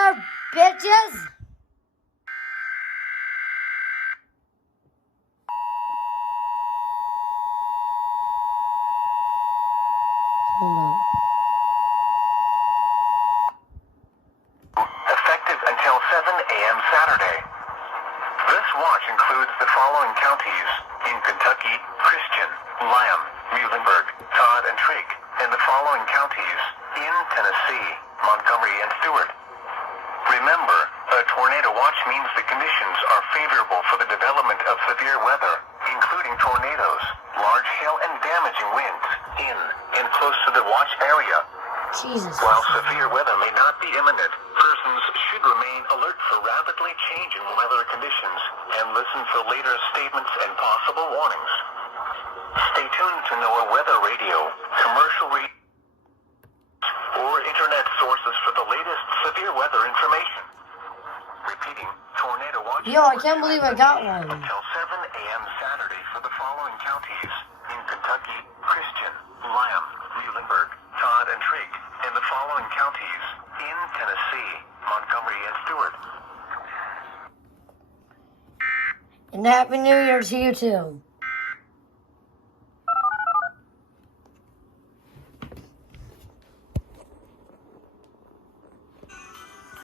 Year, bitches! Hold up. Effective until 7 a.m. Saturday. This watch includes the following counties: in Kentucky, Christian, Lamb, Muhlenberg, Todd, and Trigg, and the following counties: in Tennessee, Montgomery, and Stewart. Remember, a tornado watch means the conditions are favorable for the development of severe weather, including tornadoes, large hail, and damaging winds in and close to the watch area. Jesus. While severe weather may not be imminent, persons should remain alert for rapidly changing weather conditions and listen for later statements and possible warnings. Stay tuned to NOAA Weather Radio, commercial radio, or internet sources for the latest severe weather information. Repeating, tornado watch. Yo, I can't believe I got one. Until 7 a.m. Saturday for the following counties: in Kentucky, Christian, Lamb, Muhlenberg, Todd, and Trigg, and the following counties: in Tennessee, Montgomery, and Stewart. And Happy New Year to you too.